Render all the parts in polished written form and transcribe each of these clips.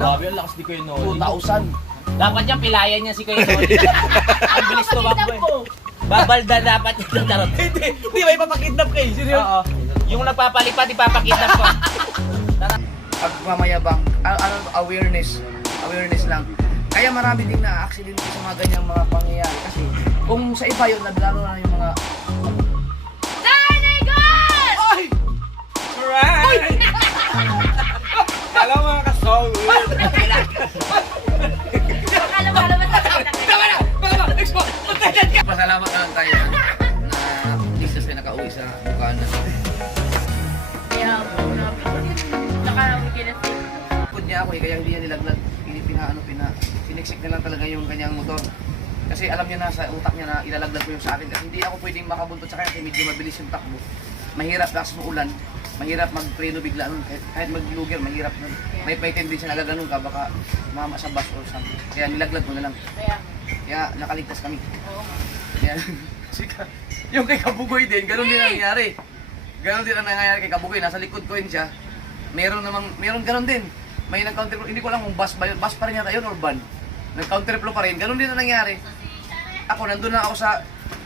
Grabe, ang lakas di Kuya Noli. 2,000. Dapat yan, pilayan niya si Kuya Noli. Ang bilis tumakbo eh. Babalda dapat yung tarot. Hindi ba ipapakidnap kayo? Seryoso? Oo. Yung nagpapalipad, ipapakidnap ko. Pagmamayabang, awareness lang. Kaya marami din na accident sa mga ganyang mga pangyayari kasi kung sa iba yun, naglaro na yung mga Ay! Right! Alam mga kasol. pasalamat na lang tayo na listas kayo nakauwi sa bukaan na. Pud niya ako kaya hindi niya nilaglag. Piniksik na lang talaga yung kanyang motor. Kasi alam niya na sa utak niya na ilalaglag ko yung sa akin. Kasi hindi ako pwedeng makabuntot sa kanya kasi medyo mabilis yung takbo. Mahirap lakas ng ulan. Mahirap mag-preno bigla nun. Kahit mag-luger, mahirap nun. May tendency na gaganon ka, baka mama sa bus or something. Kaya nilaglag ko na lang. Kaya nakaligtas kami. Kaya, yung kay Kabugoy din, ganun din ang nangyari. Ganun din ang nangyayari kay Kabugoy. Nasa likod ko yun siya. Meron ganun din. May nag-counterflow, hindi ko alam kung bus ba yun. Bus pa rin yata yun or van. Nag-counterflow pa rin. Ganun din ang nangyari. Ako, nandun na ako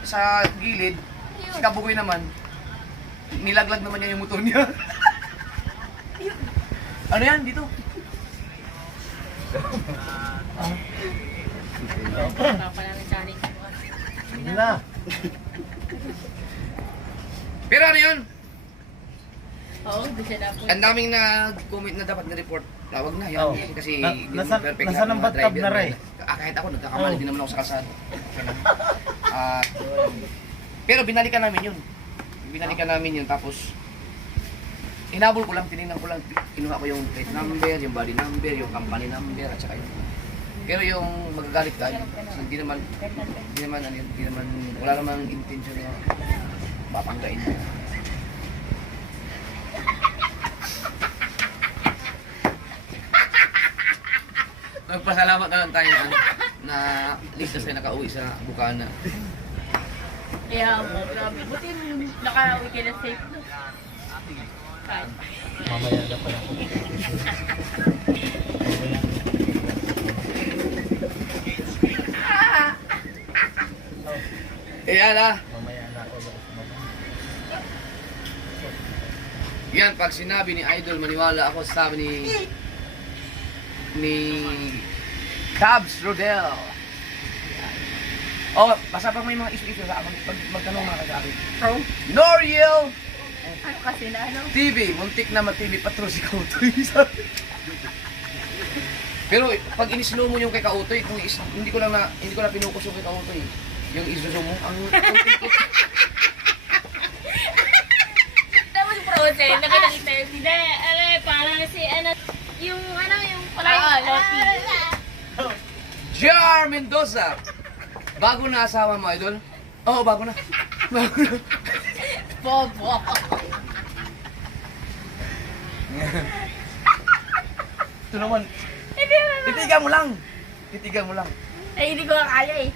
sa gilid. Si Kabugoy naman, nilaglag naman niya yung motor niya. Ano yan? Dito? Hindi na. Pero ano yun? Oo, doon siya dapat. Ang daming nag-comment na dapat na-report. Tawag na yan. Oo. Kasi Nasa perfect ng lahat ng mga bathtub driver na rin. Kahit ako, nagkakamali din naman ako sa kalsada. Pero binalikan namin yun. Tapos hinabol ko lang, tinignan ko lang, kinuha ko yung plate number, yung body number, yung company number, at saka yun. Pero yung magagalit ka, hindi naman, wala namang intention na papanggain. Magpasalamat na lang tayo na listas kayo nakauwi sa Bukana. Kaya, grabe. Buti naka-uwi ka na safe. Mamaya na pala. Ayan ah. Mamaya na ako. Yan, pag sinabi ni Idol, maniwala ako sa sabi ni Cabs Rodel. Oh, basta pag may mga issue sa akin, magtanong mga kagabi. From Noriel Ano kasi na, ano? TV, muntik na ma-TV patro si Kautoy. Pero pag inislow mo yung kay Kautoy, hindi ko lang pinukus yung kay Kautoy. Yung isuso mo, ang Tapos process, nakakita yung hindi, parang si, yung Loti. JR Mendoza. Bago na asawa mo, Idol? Oo, bago na. Bobo. Ito naman. Hindi naman. Titigan mo lang. Ay, hindi ko kaya eh.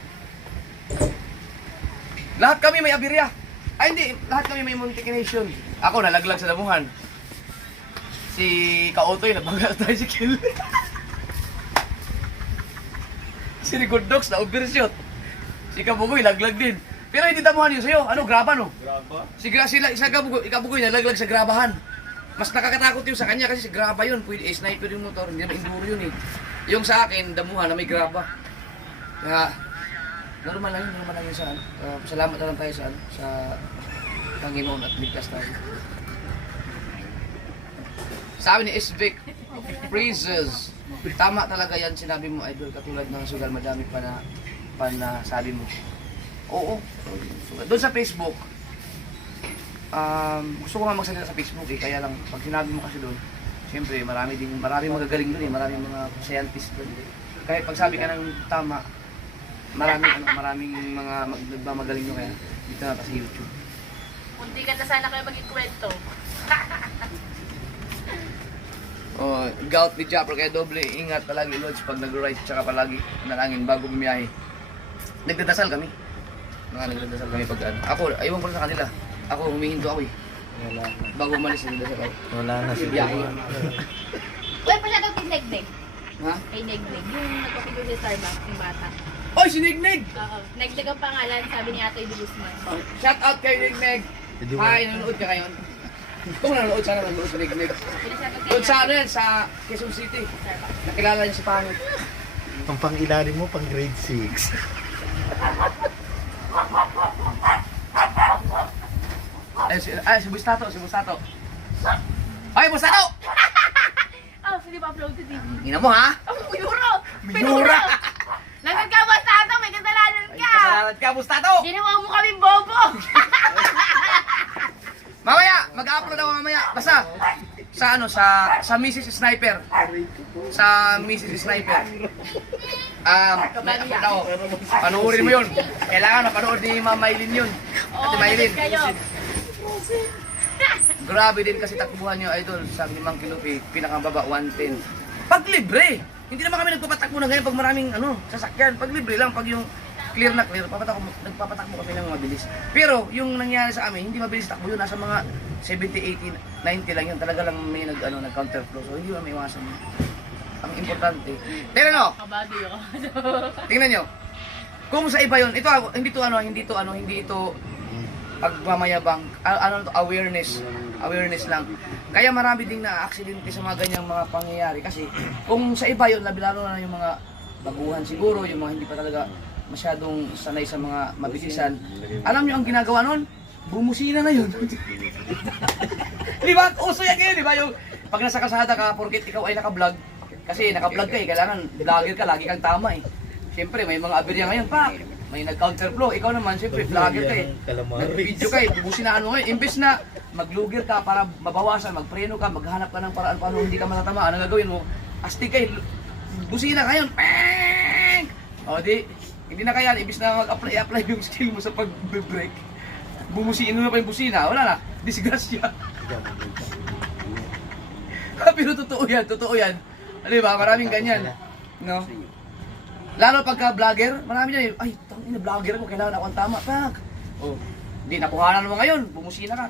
Lahat kami may abirya. Ay hindi, lahat kami may multiplication. Ako nalaglag sa damuhan. Si Kautoy nagbagal sa tricycle. Si Ricordox na overshoot. Si Kabugoy laglag din. Pero hindi damuhan yun sa'yo. Ano, graba no? Graba? Isa Kabugoy nalaglag sa grabahan. Mas nakakatakot yung sa kanya kasi si graba yun. Pwede, sniper yung motor, hindi naman enduro yun eh. Yung sa akin, damuhan na may graba. Kaya, normal lang yun sa salamat na lang tayo sa Panginoon at ligtas tayo. Sabi ni Isvic, praises. Tama talaga yan sinabi mo, Idol, katulad ng sugal, madami pa na sabi mo. Oo. Doon sa Facebook, gusto ko nga magsalita sa Facebook eh, kaya lang pag sinabi mo kasi doon, siyempre maraming magagaling doon eh, maraming mga scientist doon. Kahit pag sabi ka ng tama, maraming mga nagmamagaling nyo kaya dito na sa YouTube. Munti ka na sana kayo maging kwento. Oh, gout ni Japper kaya doble ingat palagi Lods pag nag-ride tsaka palagi nalangin bago bumiyahe. Nagdadasal kami. Nagdadasal kami pag ano. Ako, aywan ko na sa kanila. Ako humihinto ako eh. Wala na. Bago umalis nagdadasal ako. Wala na si Biyahe. Uy, pa siya daw tinegdeg. Ha? Kay Negleg. Yung nagpapito sa Starbucks, yung bata. Oy, si Nignig! Oo. Negleg ang pangalan, sabi ni Ate Guzman. Shout out kay Nignig! Hi, nanonood ka ngayon? Kung nanonood, sana nanonood sa Nignig. Doon sa ano yan, sa Quezon City. Nakilala niya si Pangit. Ang pang-ilalim mo, pang grade 6. Si Bustato, si Bustato. Ay, Bustato! Oh, hindi pa upload sa TV. Ina mo ha? Oh, Pinuro! Minura! Lagot ka, Bastato! May kasalanan Ay, ka! kasalanan ka, Bustato! Ginawa mo kaming bobo! Mamaya, mag-upload ako mamaya. Basta, sa ano, sa Mrs. Sniper. Sa Mrs. Sniper. May-upload ako. Panoorin mo yun. Kailangan mapanood ni Ma'am Maylin yun. Ate Maylin. kayo. Grabe din kasi takbuhan nyo, idol. Sa 5 kilopi, pinakababa, 110. Pag libre! Hindi naman kami nagpapatakbo na ganyan pag maraming sasakyan. Pag libre lang, pag yung clear na clear, nagpapatakbo kami ng mabilis. Pero yung nangyari sa amin, hindi mabilis takbo yun. Nasa mga 70, 80, 90 lang yun. Talaga lang may nag-counter flow. So hindi mo may iwasan yun. Ang importante. Tingnan nyo! Kabado yun. Tingnan nyo! Kung sa iba yun, hindi ito pagmamayabang, awareness lang. Kaya marami ding na-aksidente sa mga ganyang mga pangyayari kasi kung sa iba yun, lalo na yung mga baguhan siguro, yung mga hindi pa talaga masyadong sanay sa mga mabilisan. Alam nyo ang ginagawa nun? Bumusina na yun. Di ba? Uso yan ngayon, di ba? Yung pag nasa kalsada ka, porket ikaw ay naka-vlog, kasi naka-vlog ka eh, kailangan vlogger ka, lagi kang tama eh. Siyempre, may mga aberya ngayon pa. May nag-counterflow. Ikaw naman, siyempre, vlogger ka eh. Nag-video ka eh, bubusinaan mo ngayon. Imbes na maglugir ka para mabawasan, magpreno ka, maghanap ka ng paraan paano hindi ka matatamaan. Ang gagawin mo, astig ka eh, busina ngayon. Peng! O di, hindi na kaya, imbes na mag-apply yung skill mo sa pag-break, bumusino na pa yung busina, wala na, disgrasya. Pero totoo yan. Di ba? Maraming ganyan. No? Lalo pagka vlogger, marami na ay, tangina vlogger ako, kailangan ako ang tama. Pak! Oh, hindi, nakuhanan mo ngayon, bumusina ka.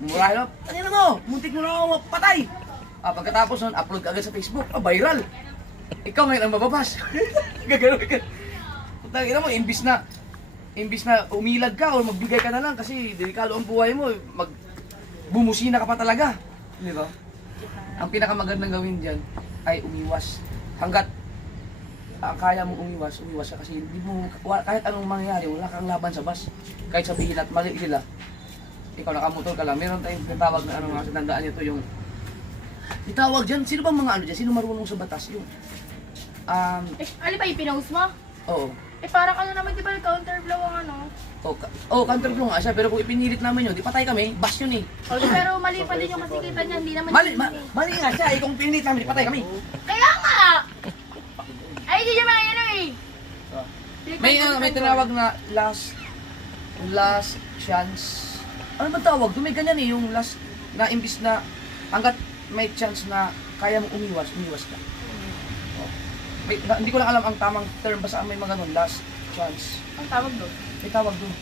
Murahin mo, tangina mo, muntik mo na ako mapatay. Pagkatapos nun, upload ka agad sa Facebook, viral. Ikaw ngayon ang mababas. Gagano'n ka. Tangina mo, imbis na umilag ka o magbigay ka na lang kasi delikado ang buhay mo, bumusina ka pa talaga. Di ba? Ang pinakamagandang gawin dyan ay umiwas. Hanggat kaya mong umiwas ka kasi hindi mo, kahit anong mangyayari, wala kang laban sa bus. Kahit sabihin at mali sila, ikaw nakamotor ka lang, meron tayong tinatawag na mga tandaan nito yung itawag dyan, sino bang mga dyan, sino marunong sa batas yung Ali ba yung pinost mo? oo. Parang naman, di ba, counterflow ang Counterflow nga siya, pero kung ipinilit namin yun, di patay kami, bus yun eh. Pero mali pa din yung kasikitan niya, hindi naman Mali nga siya, kung pinilit namin, di patay kami. Kaya nga! Ay, hindi niya mga May tinawag na last chance. Ano ba tawag? May ganyan eh, yung last na imbis na hanggat may chance na kaya mong umiwas ka. Hindi ko lang alam ang tamang term, basta may mga ganun, last chance. Ang tawag doon? May tawag doon.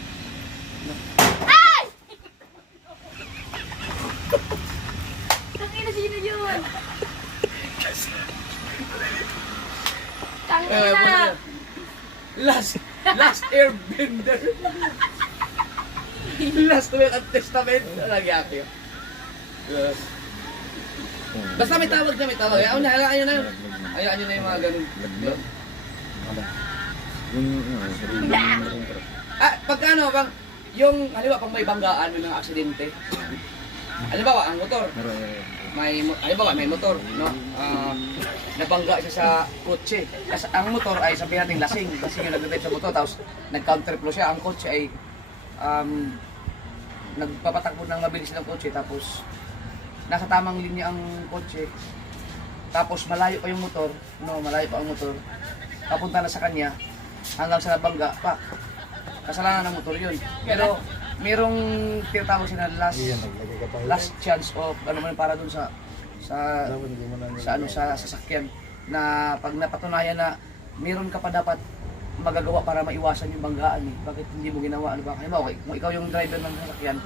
Ay! Tangina sino yun? Tangina! Last airbender. Last will at testament. Nagyaki yun. Yes. Basta may tawag. Ayaw na, hayaan nyo na yung mga ganun. Pagka yung, halimbawa, pag may banggaan, may mga aksidente. Halimbawa, ang motor. May motor, no? Nabangga siya sa kotse. Kasi ang motor ay sabihin natin lasing yung nag-drive sa motor, tapos nag-counterflow siya. Ang kotse ay nagpapatakbo ng mabilis ng kotse, tapos nasa tamang linya ang kotse. Tapos malayo pa yung motor, papunta na sa kanya, hanggang sa nabangga, kasalanan ng motor yun. Pero merong tinatawag sila last chance of para dun sa sasakyan na pag napatunayan na meron ka pa dapat magagawa para maiwasan yung banggaan eh. Bakit hindi mo ginawa? Ano ba? Kung ikaw yung driver ng sasakyan,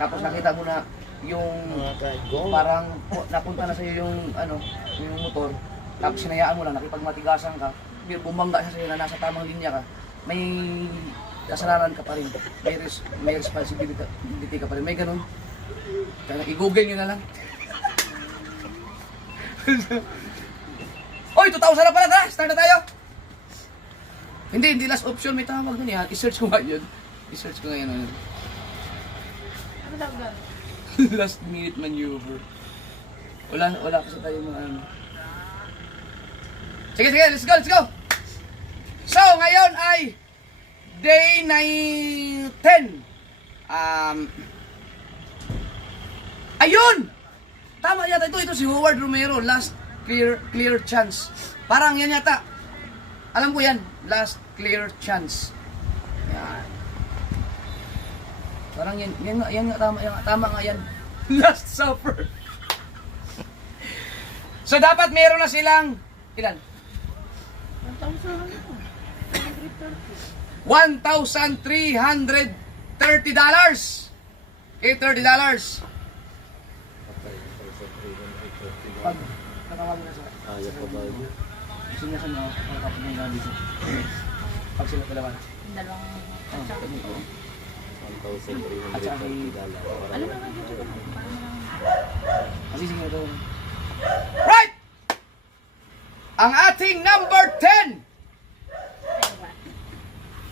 tapos nakita mo na yung Mga ka-go. parang napunta na sa'yo yung ano, yung motor, tapos sinayaan mo lang, nakipagmatigasan ka, pero bumangga siya sa'yo na nasa tamang linya ka, may kasalanan ka pa rin, may responsibility ka pa rin, may ganun. Kaya i-google nyo na lang. Oy, 2,000 na pala, tara, start na tayo! Hindi last option, may tawag nun yan, i-search ko nga yun. I-search ko nga yun. Ano daw gan? Last minute maneuver. Wala kasi tayo mga ano. Sige, let's go! So, ngayon ay day 10. Ayun! Tama yata ito si Howard Romero, last clear chance. Parang yan yata. Alam ko yan, last clear chance. Yan. Parang yan nga, tama nga yan. Last supper. So dapat meron na silang, ilan? $1,330. Okay, $30. Pag natawagin na sila. Ayaw pa ba yun? Sinasan mo, kapag may gabi siya. Pag sila dalawa. Dalawang... At saka Alam mo naman dito. Kasi sige ito. Right! Ang ating number 10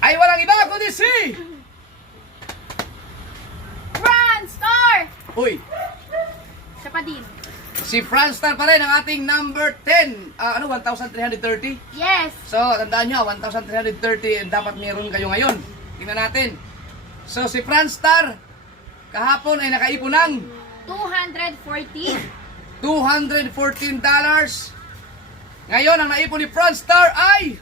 ay walang iba kundi si... Franstar! Uy! Siya pa din. Si Franstar pa rin ang ating number 10. 1,330? Yes! So, tandaan nyo, 1,330 and dapat meron kayo ngayon. Tingnan natin. So, si Franstar, kahapon ay nakaipon ng $214. $214. Ngayon, ang naipon ni Franstar ay...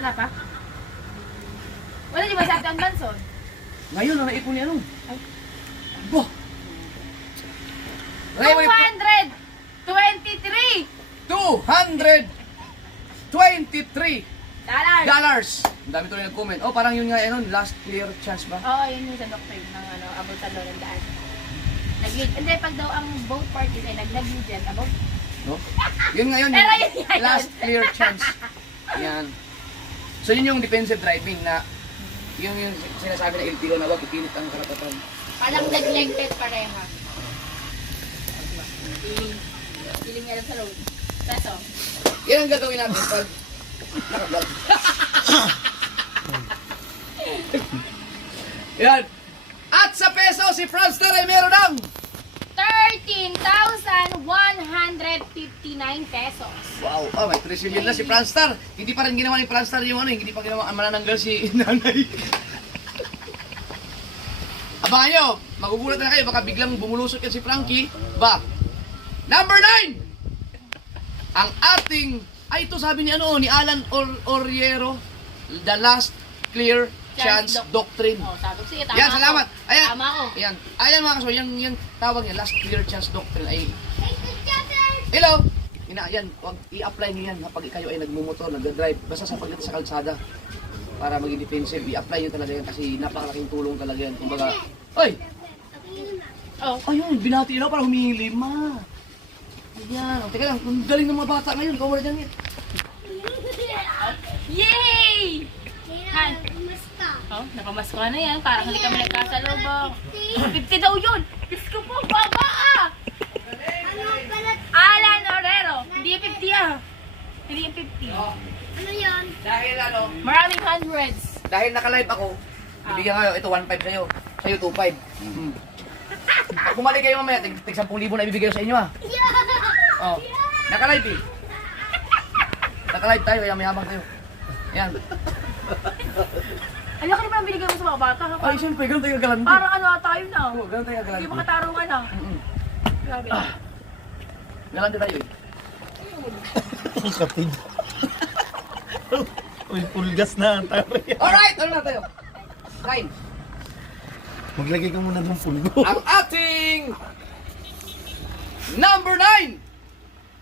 Wala pa? Wala di ba sa ating Benson? Ngayon, ang naipon ni ano? Ay. Bah! Naipon ni 223 dollars. Ang dami tuloy nag-comment. Oh, parang yun nga yun, last clear chance ba? Oo, yun yung sa doctrine ng about sa Lord ng daan. Hindi, pag daw ang both parties ay nag-lead dyan, about. No? Yun nga yun, Pero yun nga yun. last clear chance. Yan. So yun yung defensive driving na yung sinasabi na LTO na wag ipilit ang karapatan. Parang nag-legted pareha. Feeling niya lang sa road. Peso. Yan ang gagawin natin pag naka-vlog. Yan. At sa peso, si Franstar ay meron ng 13,159 pesos. wow, oh, may 3 million na si Franstar. Hindi pa rin ginawa ni Franstar yung ano, hindi pa ginawa ang manananggal si nanay. Abangan nyo, magugulat na kayo, baka biglang bumulusot yan si Frankie. Ba? Number 9! Ang ating, ay ito sabi ni ano, ni Alan Oriero, the last clear chance doctrine. Oh, sabi ko, sige, tama Yan, salamat. ako. Ayan. Tama ako. Ayan. Ayan mga kaso, yung tawag niya, last clear chance doctrine ay... Hello! Yan, wag i-apply niyo yan kapag kayo ay nagmumotor, nag-drive, basta sa pagdating sa kalsada para maging defensive, i-apply niyo talaga yan kasi napakalaking tulong talaga yan. Kumbaga, oy! Oh. Ayun, binati na para humihilim, ma. Ayan, teka lang, ang galing ng mga bata ngayon, kawala dyan yan. Yay! Han. Oh, napamasko na yan. Parang hindi kami nagkasalubong. 50 daw yun. Diyos ko po, baba ah! Alan Orero. Hindi yung 50 ah. Hindi yung 50. Dahil ano, Maraming hundreds. dahil naka-live ako, ibigyan kayo, ito 1.5 sa'yo, sa'yo 2.5. Pag bumalik kayo mamaya, tig 10,000 na ibibigay ko sa inyo ah. Oh, naka-live eh. Naka-live tayo, yamayabang tayo. Yan. Ano ka naman binigay mo sa mga bata? Ay, siyempre, ganun tayo galante. Parang ano tayo na. Oo, ganun tayo galante. Hindi makatarungan ah. Grabe. Galante tayo eh. Ang kapig. Uy, pulgas na ang tari. Alright, ano na tayo? 9. Maglagay ka muna ng pulgo. Ang ating number 9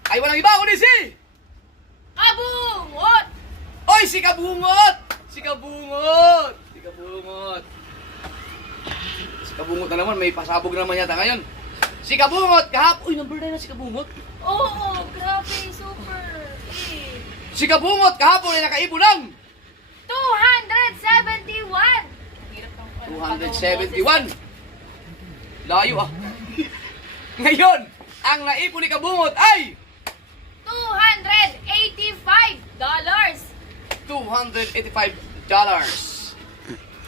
ay walang iba kundi si Abungot! Oy, si Kabungot! Si Kabungot! Si Kabungot! Si Kabungot na naman, may pasabog naman yata ngayon. Si Kabungot, kahapon. Uy, number 9 na si Kabungot. Oo, grabe, super. Eh. Si Kabungot, kahapon ay nakaipon ng 271. 271. Layo ah. Ngayon, ang naipon ni Kabungot ay $285. $285.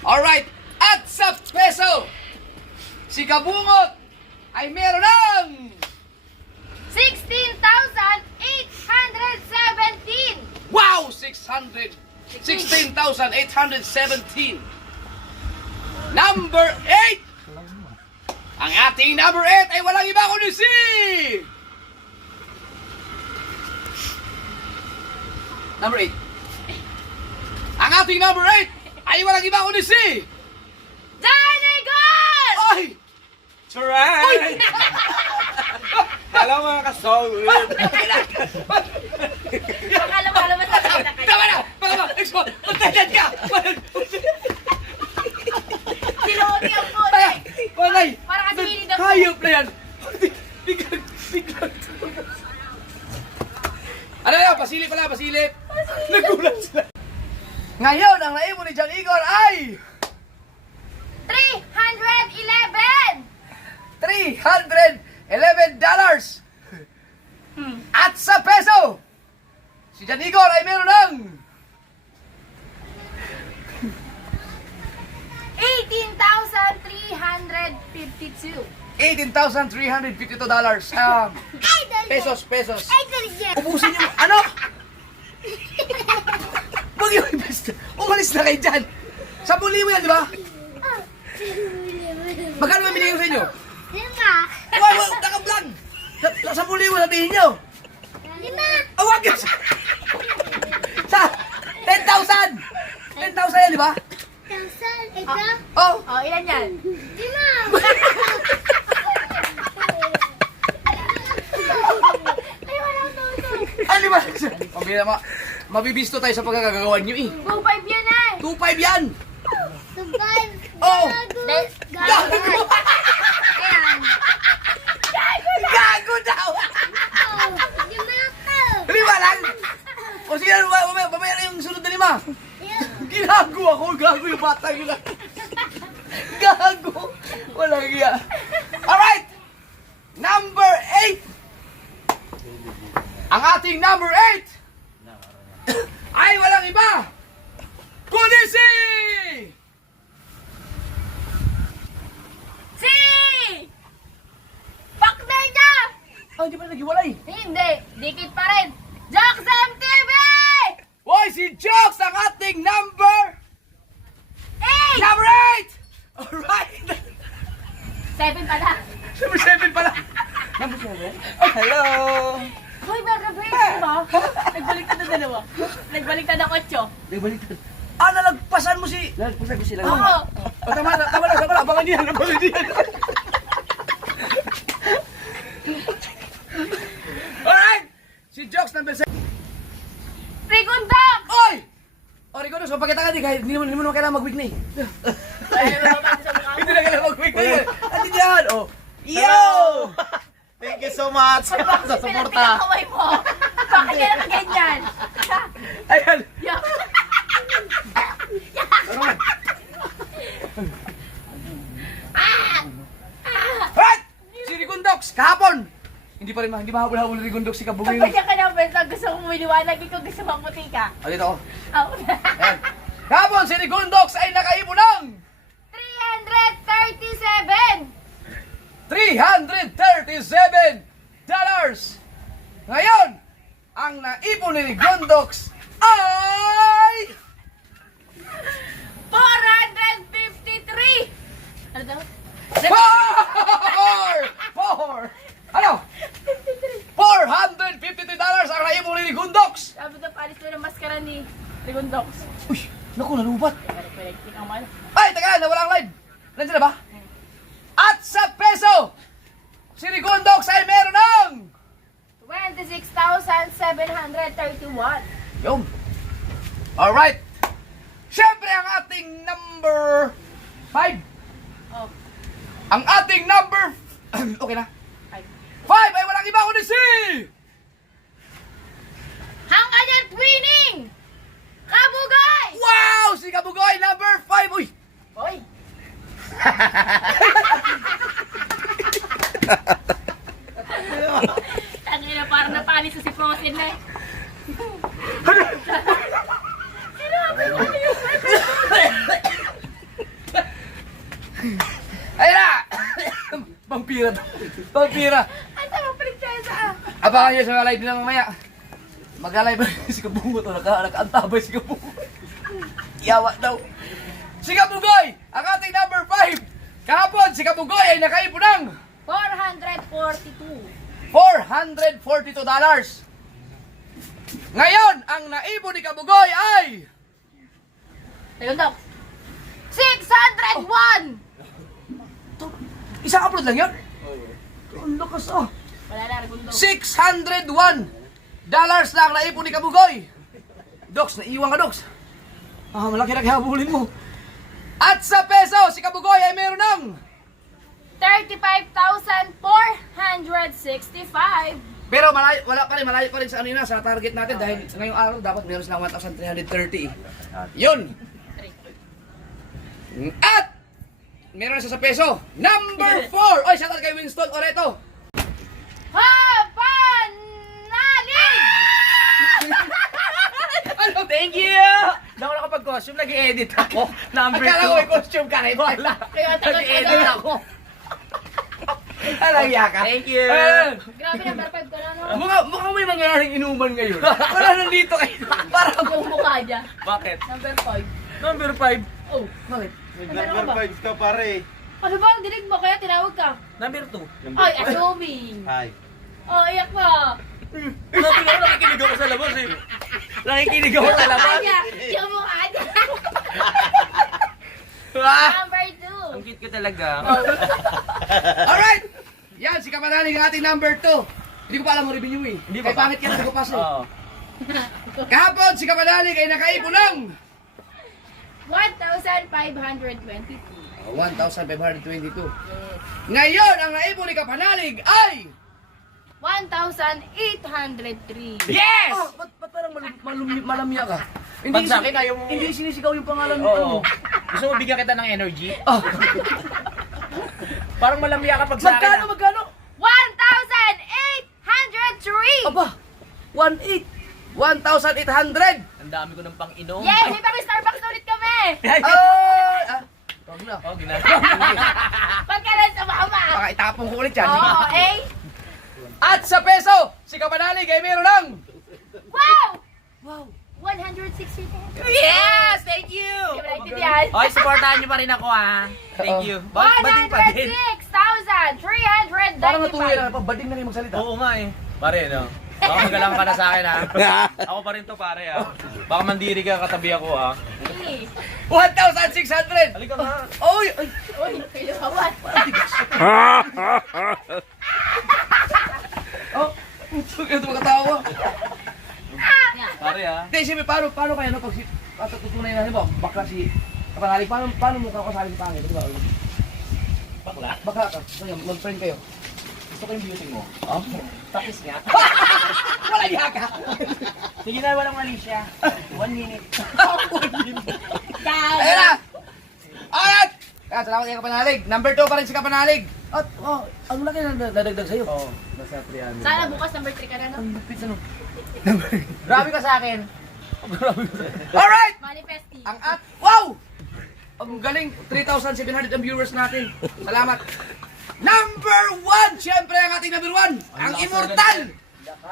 Alright, at sa peso, si Kabungot ay meron ng 16,817. wow! 16,817. Number 8! Ang ating number 8 ay walang iba kundi si... Number 8. Ang ating number 8 ay walang iba kundi si... Johnny God! Ay! Try! Hello mga kasawin! Akala mo sa kita kayo. Tama na! Tama! Expo! Magtayan ka! Sinuoti ang puti. Taya! Panay! Para kasi hindi daw- Hayop na yan! Biglang! Ano yan? Pasilip pala, pasilip! Nagulat sila! Ngayon, ang naipon ni John Igor ay... 311. $311! At sa peso, si John Igor ay meron ng 18,352. $18,352. Pesos. Ubusin niyo, ano? Huwag yung invest. Umalis na kayo dyan. 10,000 yan, di ba? Magkano may binigay ko sa inyo? Wag, naka-vlog. 10,000 sabihin nyo. Oh, wag yan. Sa 10,000. 10,000 yan, di ba? Oh, Oh, ilan yan? ano ba? Pabila mabibisto tayo sa pagkakagawan nyo eh. 2.5 yan eh. 2,500 yan. Oh, gago. Ayan. Gago daw. Lima lang. O sige, mamaya na yung sunod na 5. Ginago ako. Gago yung bata yun lang. Gago. Walang iya. Alright. Number 8. Ang ating number 8 ay walang iba kundi si... Si! Pakday niya! Oh, hindi pa na naghiwalay. Hindi, dikit pa rin. Jackson TV! Hoy, si Jokes ang ating number 8! 8! Alright! 7 pala. Number 7 pala. Number 7? Oh, hello! Hoy, Bergabay, ba? Nagbaliktad na dalawa. Nagbaliktad na 8. Nagbaliktad. Ah, nalagpasan mo si... Nalagpasan ko sila. Oo. Oh, tama na. Abangan niyan. Alright! Si Jokes number 7. Rigundak! Oy! O, Rico, so pagkita ka di, kahit hindi mo naman kailangan mag-week na eh. Hindi na kailangan mag-week na eh. Andi dyan, oh. Yo! Thank you so much sa suporta. Pinakaway mo. Bakit ka nakaganyan? Ayan. Yeah. Alright! Si Rigundox, kahapon. Hindi pa rin hindi mahabol-habol ni Rigundox si Kabugay. Kapag ka na, Benz, gusto kong maliwanag, ikaw gusto mong puti ka. O, dito ako. Oh. Ayan. Kahapon, si Rigundox ay nakaipon ng 337! $337. Ngayon, ang naipon ni Rigundox ay... 453! Ano daw? Four! Ano? $453 ang naipon ni Rigundox. Sabi daw, palis mo ng maskara ni Rigundox. Uy, naku, nalubat. Electric ang mahal. Ay, teka lang, nawala ang live. Nandiyan na ba? At sa peso, si Rigundox ay meron ng... 26,731. Yung. Alright. Siyempre, ang ating number 5. Oh. Ang ating number... okay na. 5 ay walang iba kundi si... Ang kanyang winning! Kabugay! Wow! Si Kabugoy, number 5. Uy! Hoy! Tangin na parang napanis sa si Frozen na eh. Ayun na! Vampira to. Vampira. Ang sama prinsesa ah. Abangan nyo sa live nila mamaya. Mag-live si Kabungot o nakaantabay si Kabungot. Yawa daw. Si Kabugoy, ang ating number 5. Kahapon, si Kabugoy ay nakaipon ng $442. $442. Ngayon, ang naipon ni Kabugoy ay... Ayun daw. 601! Isang upload lang yun? Ang lakas oh. Wala na, Ragundo. $601 lang naipon ni Kabugoy. Doks, naiwan ka, Doks. Malaki na kaya habulin mo. At sa peso, si Kabugoy ay meron ng 35,465. pero malayo, malayo pa rin sa ano yun, sa target natin dahil ngayong araw dapat meron silang 1,330. Yun. At meron na siya sa peso. Number 4. Oy, shout out kay Winston Oreto. Panalig! Ano, thank you! Hindi ako nakapag-costume, nag-edit ako. Number 2. Akala ko may costume ka rin. Wala. Kaya Nag-edit ako. Alang yaka. Thank you. Grabe na, barpad ko na no. Mukhang may mangyayaring inuman ngayon. Wala nandito kayo. Parang Yung mukha niya. Bakit? Number 5. Number 5. Oh. bakit? Number 5 ka pare. Ano ba ang dinig mo? Kaya tinawag ka. Number 2. Ay, assuming. Hi. Oh, iyak mo. Nakikinig ako sa labas eh. Nakikinig ako sa labas. Kaya, yung mukha niya. Number 2. Ang cute ko talaga. Alright! Yan, si Kapanalig ang ating number 2. Hindi ko pa alam mo review eh. Hindi Kaya pa. pangit ka na, hindi ko pasa eh. Oo. Kahapon, si Kapanalig ay nakaipon ng 1,522. 1,522. Ngayon, ang naipon ni Kapanalig ay... 1,803. Yes! Ba't parang malamya ka? Pag sa akin, ayaw mo- Hindi sinisigaw yung pangalan mo. Oo. Gusto mo bigyan kita ng energy? Ah, Parang malamya ka pag sa akin. magkano? 1,803. Aba, 1,800. Ang dami ko ng pang-inom. Yes, may pang Starbucks ulit kami. Ay! Wag na. Oh, ginagawa. Pagkalan sa mama. Baka itapong ko ulit yan. Oo, eh. At sa peso, si Kapanalig ay meron ng... Wow! Wow. 160 pesos. Yes! Thank you! Hindi mo naintindihan. Oy, supportahan niyo pa rin ako ha. Thank you. Bading pa din. 106,395. Parang natuloy lang. Bading na rin magsalita. Oo nga eh. Pare, no? Baka magalang ka na sa akin ha. Ako pa rin to pare ha. Baka mandiri ka katabi ako ha. 1,600. Halika nga. Oy! Ay! Uy, kailangan. Oh! Ito makatawa. Pare ha. Hindi, siyempre, paano kaya no? Pag patutunay na, ba? Bakla si Kapanalig. Paano mo kakasali si Pangit? Diba? Bakla? Bakla ka. Ngayon, mag-friend kayo. Gusto ko yung beauty mo. Oh? Tapos nga. Wala yaka! Sige na, walang mali siya. 1 minute. Ayun na! Alright! Kaya salamat kay Kapanalig. Number 2 pa rin si Kapanalig. At, ano lang yung nadagdag sa'yo? Oo. Nasa 300. Sana bukas number 3 ka na, no? Pizza no? Grabe ka sa akin. Alright! Manifesting. Wow! Ang galing, 3,700 ang viewers natin. Salamat. Number 1! Siyempre ang ating number 1! Ang immortal!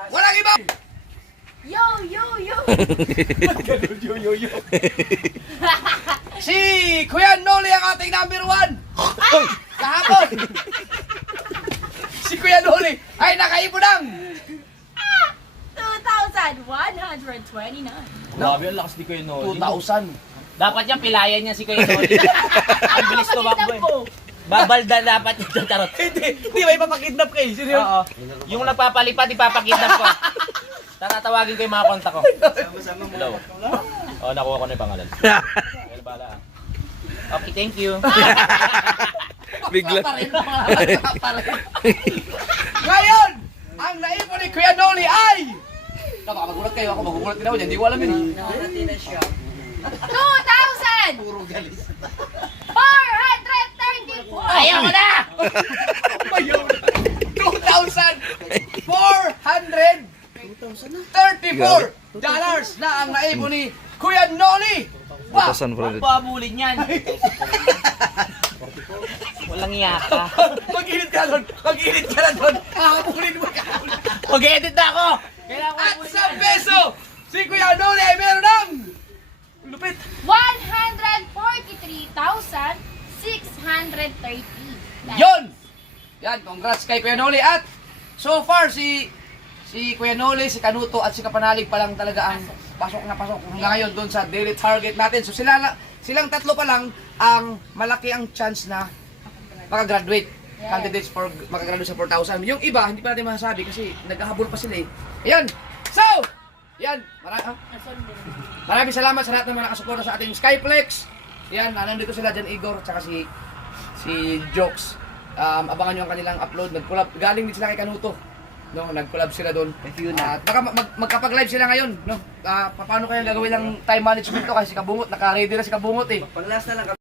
Walang iba! Yo, yo, yo! Si Kuya Noli ang ating number 1! Kahapon! Si Kuya Noli ay nakaipon ng 2,129. Grabe, ang lakas di ko yun. 2,000. Dapat yan, pilayan niya si Kuya Noli. Ang bilis tumakbo eh. Babalda dapat yung charot. Hindi ba ipapakidnap kayo? Seryoso? Oo. Yung nagpapalipad, ipapakidnap ko. Tatawagin ko yung mga kontak ko. Hello. Oh, nakuha ko na yung pangalan. Well, bala. Okay, thank you. Bigla. Ngayon, ang naipon ni Kuya Noli ay... Baka magulat kayo, ako magugulat din ako dyan, hindi ko alam yun. 2,000! Puro galis. 434! Ayaw ko na! 2,434 dollars na ang naipon ni Kuya Noli. Ba? Babulin yan. Walang iyaka. Mag-init ka doon, mag-init ka na doon. Hahabulin mo ka. Mag-edit na ako! At sa peso, si Kuya Noli ay meron ng lupit. 143,630. Yon! Yan, congrats kay Kuya Noli. At so far, si Kuya Noli, si Kanuto at si Kapanalig pa lang talaga ang pasok na pasok hanggang ngayon doon sa daily target natin. So silang tatlo pa lang ang malaki ang chance na makagraduate. Candidates for makagraduate sa 4,000. Yung iba, hindi pa natin masasabi kasi naghahabol pa sila eh. Ayan! So! Yan! Maraming salamat sa lahat ng mga nakasuporta sa ating Skyflex. Yan, nandito sila dyan, Igor, at saka si Jokes. Abangan nyo ang kanilang upload. Nag-collab, galing din sila kay Kanuto. No, nag-collab sila doon. At baka magkapag-live sila ngayon, no? Paano kaya gagawin ng time management to kasi si Kabungot, naka-ready na si Kabungot eh. Pag last na lang